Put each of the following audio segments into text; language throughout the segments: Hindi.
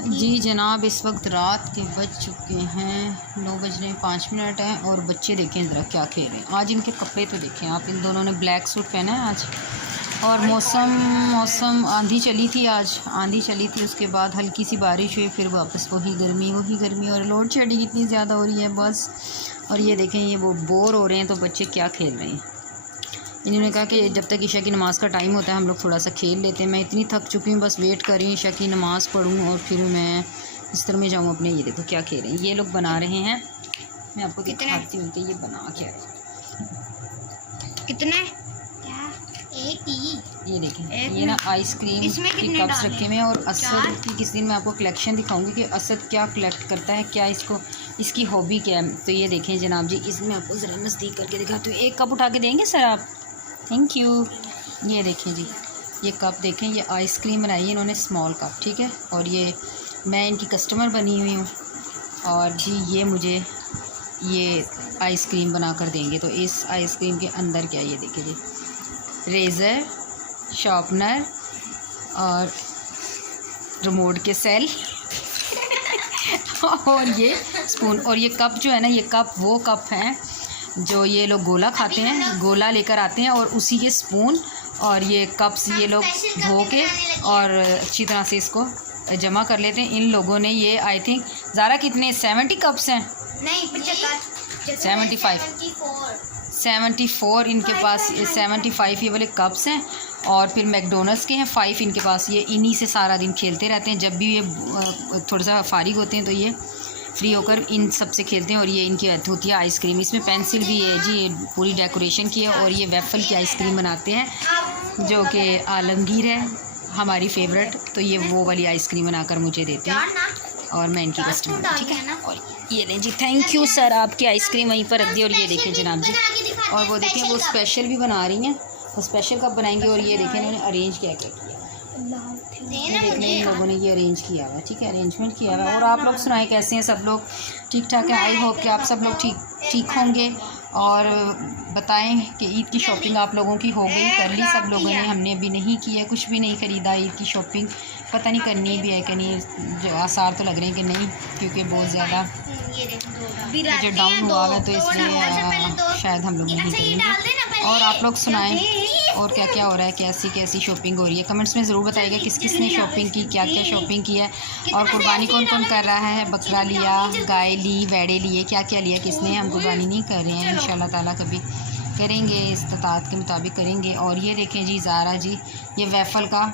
जी जनाब, इस वक्त रात के बज चुके हैं 9:05 हैं और बच्चे देखें ज़रा क्या खेल रहे हैं। आज इनके कपड़े तो देखें आप, इन दोनों ने ब्लैक सूट पहना है आज। और मौसम आंधी चली थी, आज आंधी चली थी, उसके बाद हल्की सी बारिश हुई, फिर वापस वही गर्मी और लोड शेडिंग इतनी ज़्यादा हो रही है बस। और ये देखें, ये वो बोर हो रहे हैं तो बच्चे क्या खेल रहे हैं। इन्होंने कहा कि जब तक ईशा की नमाज़ का टाइम होता है हम लोग थोड़ा सा खेल लेते हैं। मैं इतनी थक चुकी हूँ, बस वेट कर रही हूँ ईशा की नमाज़ पढ़ूँ और फिर मैं इस तरह में जाऊँ अपने। ये देखो क्या खेल रहे हैं ये लोग, बना रहे हैं। मैं आपको दिखाती हूँ कि ये बना क्या है। कितने क्या? एक ही। ये देखें, ये ना आइसक्रीम के कप्स रखे हुए हैं। और असद की किस दिन मैं आपको कलेक्शन दिखाऊंगी कि असद क्या कलेक्ट करता है, क्या इसको इसकी हॉबी क्या है। तो ये देखें जनाब जी, इसमें आपको ज़रा नज़दीक करके दिखाती हूँ। एक कप उठा के देंगे सर आप? Thank you. ये देखें जी, ये कप देखें, ये आइसक्रीम बनाई है इन्होंने, स्मॉल कप, ठीक है। और ये मैं इनकी कस्टमर बनी हुई हूँ और जी ये मुझे ये आइसक्रीम बना कर देंगे। तो इस आइसक्रीम के अंदर क्या, ये देखिए जी, रेज़र, शार्पनर और रिमोट के सेल और ये स्पून। और ये कप जो है ना, ये कप वो कप हैं जो ये लोग गोला खाते हैं, गोला लेकर आते हैं और उसी के स्पून और ये कप्स ये लोग धो के और अच्छी तरह से इसको जमा कर लेते हैं। इन लोगों ने ये आई थिंक ज़ारा कितने 70 कप्स हैं? नहीं 74 इनके पास, 75 ये वाले कप्स हैं। और फिर मैकडोनल्ड्स के हैं 5 इनके पास। ये इन्हीं से सारा दिन खेलते रहते हैं, जब भी ये थोड़ा सा फारिग होते हैं तो ये फ्री होकर इन सब से खेलते हैं। और ये इनकी होती है आइसक्रीम, इसमें पेंसिल भी है जी, पूरी डेकोरेशन की है। और ये वेफल की आइसक्रीम बनाते हैं जो कि आलमगीर है हमारी फेवरेट, तो ये वो वाली आइसक्रीम बनाकर मुझे देते हैं और मैं इनकी कस्टमर, ठीक है। और ये लें जी, थैंक यू सर, आपकी आइसक्रीम वहीं पर रख दी। और ये देखें जनाब जी, और वो देखें वो स्पेशल भी बना रही हैं, वो स्पेशल कप बनाएंगे। और ये देखें इन्होंने अरेंज क्या किया, देखने इन लोगों ने ये अरेंज किया हुआ है, ठीक है, अरेंजमेंट किया हुआ है। और आप लोग सुनाएं कैसे हैं सब लोग? ठीक ठाक है? आई होप कि आप सब लोग ठीक होंगे। और बताएं कि ईद की शॉपिंग आप लोगों की हो गई, कर ली सब लोगों ने? हमने अभी नहीं किया, कुछ भी नहीं ख़रीदा ईद की शॉपिंग, पता नहीं करनी भी है कि नहीं। जो आसार तो लग रहे हैं कि नहीं, क्योंकि बहुत ज़्यादा जो डाउन हुआ है तो इसलिए शायद हम लोग नहीं करेंगे। और आप लोग सुनाएं और क्या क्या हो रहा है, कैसी शॉपिंग हो रही है, कमेंट्स में ज़रूर बताइएगा किस किस ने शॉपिंग की, क्या क्या शॉपिंग की है। और कुर्बानी कौन कौन कर रहा है? बकरा लिया, गाय ली, बैड़े लिए, क्या क्या लिया किसने? हम कुर्बानी नहीं कर रहे हैं, इंशाल्लाह ताला कभी करेंगे, इस्तात के मुताबिक करेंगे। और ये देखें जी ज़ारा जी, ये वेफल का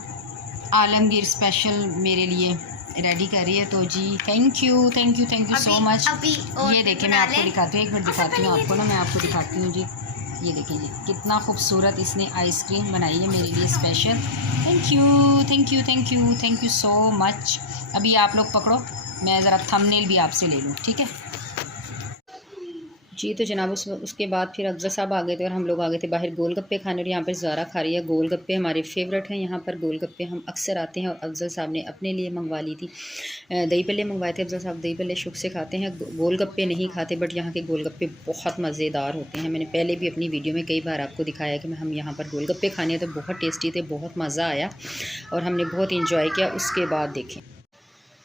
आलमगीर स्पेशल मेरे लिए रेडी कर रही है। तो जी थैंक यू सो मच। ये देखें, मैं आपको दिखाती हूँ, एक मिनट दिखाती हूँ आपको ना, मैं आपको दिखाती हूँ जी। ये देखिए जी, कितना खूबसूरत इसने आइसक्रीम बनाई है मेरे लिए special. Thank you so much. अभी आप लोग पकड़ो, मैं ज़रा थंबनेल भी आपसे ले लूँ, ठीक है जी। तो जनाब उसके बाद फिर अफजल साहब आ गए थे और हम लोग आ गए थे बाहर गोलगप्पे खाने। और यहाँ पर ज़ारा खा रही है गोलगप्पे, हमारे फेवरेट हैं यहाँ पर गोलगप्पे, हम अक्सर आते हैं। और अफजल साहब ने अपने लिए मंगवा ली थी, दही पल्ले मंगवाए थे अफजल साहब, दही पल्ले शुक्र से खाते हैं, गोलगप्पे नहीं खाते। बट यहाँ के गोलगप्पे बहुत मज़ेदार होते हैं। मैंने पहले भी अपनी वीडियो में कई बार आपको दिखाया कि हम यहाँ पर गोलगप्पे खाने तो बहुत टेस्टी थे, बहुत मज़ा आया और हमने बहुत इंजॉय किया।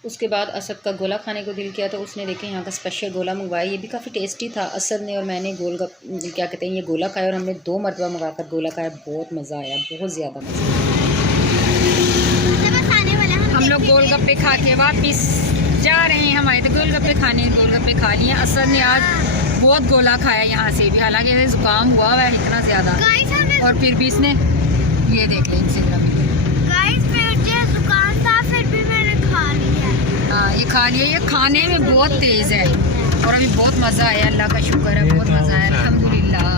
उसके बाद असद का गोला खाने को दिल किया तो उसने देखे यहाँ का स्पेशल गोला मंगवाया, ये भी काफ़ी टेस्टी था। असद ने और मैंने क्या कहते हैं ये गोला खाया और हमने 2 मरतबा मंगा कर गोला खाया, बहुत मज़ा आया, बहुत ज़्यादा मज़ा आया। हम लोग गोलगप्पे खा के वापस जा रहे हैं, हमारे तो गोलगप्पे खा लिए। असद ने आज बहुत गोला खाया यहाँ से भी, हालाँकि ज़ुकाम हुआ है इतना ज़्यादा, और फिर भी इसने ये देख लें इनसे ये खा लिया। ये खाने में बहुत तेज़ है और अभी बहुत मज़ा आया, अल्लाह का शुक्र है, बहुत मज़ा आया, अल्हम्दुलिल्लाह।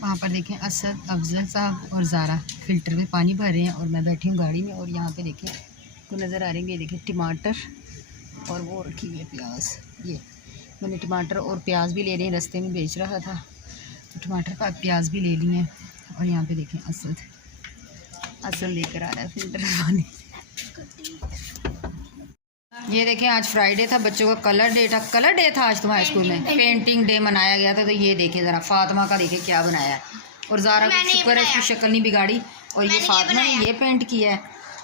वहाँ पर देखें असद, अफजल साहब और ज़ारा फ़िल्टर में पानी भर रहे हैं और मैं बैठी हूँ गाड़ी में। और यहाँ पे देखें को नज़र आ रहे हैं, ये देखें टमाटर और वो रखी हुई है प्याज। ये मैंने टमाटर और प्याज भी ले लिए, रास्ते में बेच रहा था तो टमाटर का प्याज भी ले लिए हैं। और यहाँ पे देखें असद लेकर आ रहा है फिल्टर पानी। ये देखें आज फ्राइडे था, बच्चों का कलर डे था आज तुम्हारे स्कूल में, पेंटिंग डे मनाया गया था। तो ये देखें ज़रा फातिमा का देखें क्या बनाया है, और ज़ारा को शुक्र है इसकी शक्ल नहीं बिगाड़ी। और ये फातिमा ने ये पेंट किया है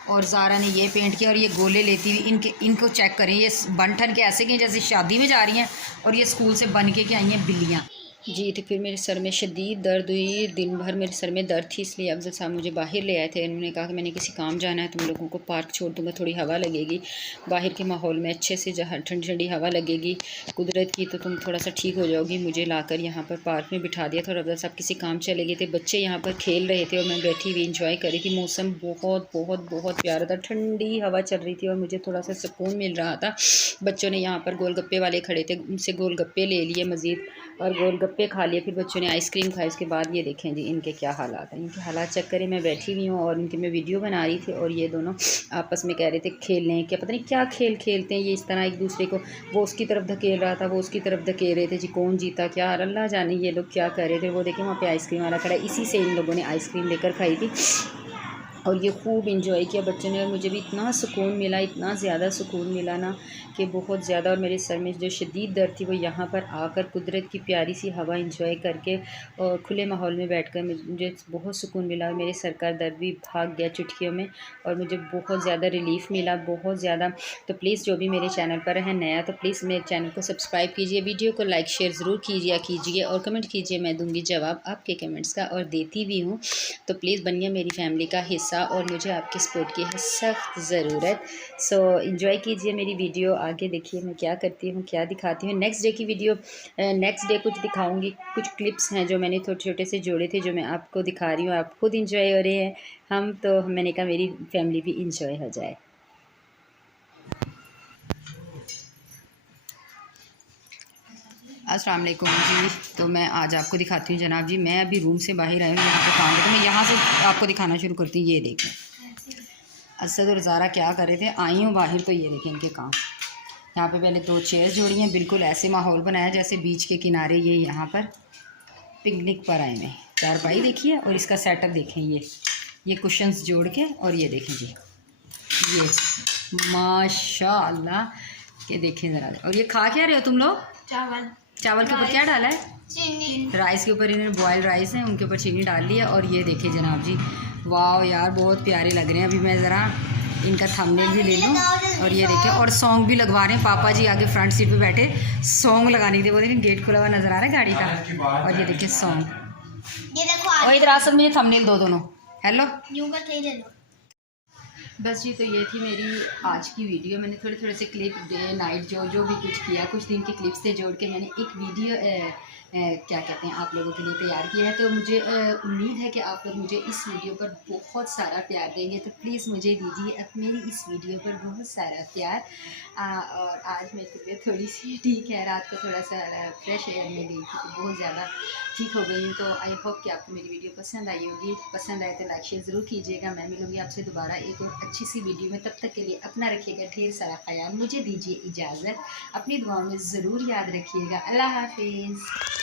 और ज़ारा ने ये पेंट किया। और ये गोले लेती हुई इनको चेक करें, ये बन ठन के ऐसे कि जैसे शादी में जा रही हैं, और ये स्कूल से बन के आई हैं बिल्लियाँ। जी तो फिर मेरे सर में शदीद दर्द हुई, दिन भर मेरे सर में दर्द थी, इसलिए अफजल साहब मुझे बाहर ले आए थे। उन्होंने कहा कि मैंने किसी काम जाना है, तुम लोगों को पार्क छोड़ दूँगा, थोड़ी हवा लगेगी बाहर के माहौल में, अच्छे से जहाँ ठंडी ठंडी हवा लगेगी कुदरत की, तो तुम थोड़ा सा ठीक हो जाओगी। मुझे लाकर यहाँ पर पार्क में बिठा दिया था और अफजल साहब किसी काम चले गए थे। बच्चे यहाँ पर खेल रहे थे और मैं बैठी हुई इंजॉय कर रही थी। मौसम बहुत बहुत बहुत प्यारा था, ठंडी हवा चल रही थी और मुझे थोड़ा सा सुकून मिल रहा था। बच्चों ने यहाँ पर गोलगप्पे वाले खड़े थे, उनसे गोलगप्पे ले लिए मज़ीद और गोलगप्पे खा लिए। फिर बच्चों ने आइसक्रीम खाई। उसके बाद ये देखें जी इनके क्या हालात हैं, इनके हालात चेक करें। मैं बैठी हुई हूँ और इनकी मैं वीडियो बना रही थी और ये दोनों आपस में कह रहे थे खेल लें, क्या पता नहीं क्या खेल खेलते हैं ये इस तरह एक दूसरे को, वो उसकी तरफ धकेल रहा था, वो उसकी तरफ धकेल रहे थे जी, कौन जीता क्या अल्लाह जाने ये लोग क्या कर रहे थे। वो देखें वहाँ पे आइसक्रीम वाला खड़ा है, इसी से इन लोगों ने आइसक्रीम लेकर खाई थी और ये खूब इंजॉय किया बच्चों ने। और मुझे भी इतना सुकून मिला, इतना ज़्यादा सुकून मिला ना कि बहुत ज़्यादा। और मेरे सर में जो शदीद दर्द थी वो यहाँ पर आकर कुदरत की प्यारी सी हवा इंजॉय करके और खुले माहौल में बैठकर मुझे बहुत सुकून मिला। और मेरे सर का दर्द भी भाग गया चुटकियों में और मुझे बहुत ज़्यादा रिलीफ़ मिला, बहुत ज़्यादा। तो प्लीज़ जो भी मेरे चैनल पर है नया, तो प्लीज़ मेरे चैनल को सब्सक्राइब कीजिए, वीडियो को लाइक शेयर ज़रूर कीजिए और कमेंट कीजिए। मैं दूँगी जवाब आपके कमेंट्स का और देती भी हूँ। तो प्लीज़ बनिए मेरी फैमिली का हिस्सा और मुझे आपके सपोर्ट की है सख्त ज़रूरत। सो एंजॉय कीजिए मेरी वीडियो, आगे देखिए मैं क्या करती हूँ, क्या दिखाती हूँ। नेक्स्ट डे की वीडियो नेक्स्ट डे कुछ दिखाऊंगी, कुछ क्लिप्स हैं जो मैंने छोटे छोटे से जोड़े थे जो मैं आपको दिखा रही हूँ। आप खुद इंजॉय हो रहे हैं, हम तो मैंने कहा मेरी फैमिली भी इंजॉय हो जाए। अस्सलाम वालेकुम जी। तो मैं आज आपको दिखाती हूँ जनाब जी, मैं अभी रूम से बाहर आई हूँ यहाँ पे काम करके, मैं यहाँ से आपको दिखाना शुरू करती हूँ। ये देखें असद और ज़ारा क्या कर रहे थे, आई हूँ बाहर तो ये देखें इनके काम। यहाँ पे मैंने 2 चेयर्स जोड़ी हैं, बिल्कुल ऐसे माहौल बनाया जैसे बीच के किनारे ये यहाँ पर पिकनिक पर आए हैं। चारपाई देखिए और इसका सेटअप देखें, ये कुशन्स जोड़ के, और ये देखें जी ये माशाल्लाह के देखें ज़रा। और ये खा क्या रहे हो तुम लोग? चावल के ऊपर क्या डाला है? चीनी। राइस के ऊपर इन्होंने बॉयल राइस है, उनके ऊपर चीनी डाल ली है। और ये देखिए जनाब जी, वाह यार बहुत प्यारे लग रहे हैं। अभी मैं ज़रा इनका थंबनेल भी ले लूँ। और ये देखिए और सॉन्ग भी लगवा रहे हैं, पापा जी आगे फ्रंट सीट पे बैठे सॉन्ग लगाने के, वो देखिए गेट खुला हुआ नज़र आ रहा है गाड़ी का। और ये देखिए सॉन्ग, ये देखो। और इधर सब मुझे थंबनेल दो दोनों। हेलो बस जी, तो ये थी मेरी आज की वीडियो। मैंने थोड़े थोड़े से क्लिप डे नाइट जो भी कुछ किया, कुछ दिन के क्लिप्स से जोड़ के मैंने एक वीडियो क्या कहते हैं आप लोगों के लिए तैयार किया है। तो मुझे उम्मीद है कि आप लोग मुझे इस वीडियो पर बहुत सारा प्यार देंगे। तो प्लीज़ मुझे दीजिए मेरी इस वीडियो पर बहुत सारा प्यार। और आज मेरी तबीयत थोड़ी सी ठीक है, रात को थोड़ा सा फ्रेश एयर में गई थी तो बहुत ज़्यादा ठीक हो गई हूँ। तो आई होप कि आपको मेरी वीडियो पसंद आई होगी। पसंद आए तो लाइक शेयर ज़रूर कीजिएगा। मैं मिलूँगी आपसे दोबारा एक और अच्छी सी वीडियो में। तब तक के लिए अपना रखिएगा ढेर सारा ख्याल। मुझे दीजिए इजाज़त, अपनी दुआओं में ज़रूर याद रखिएगा। अल्लाह हाफिज़।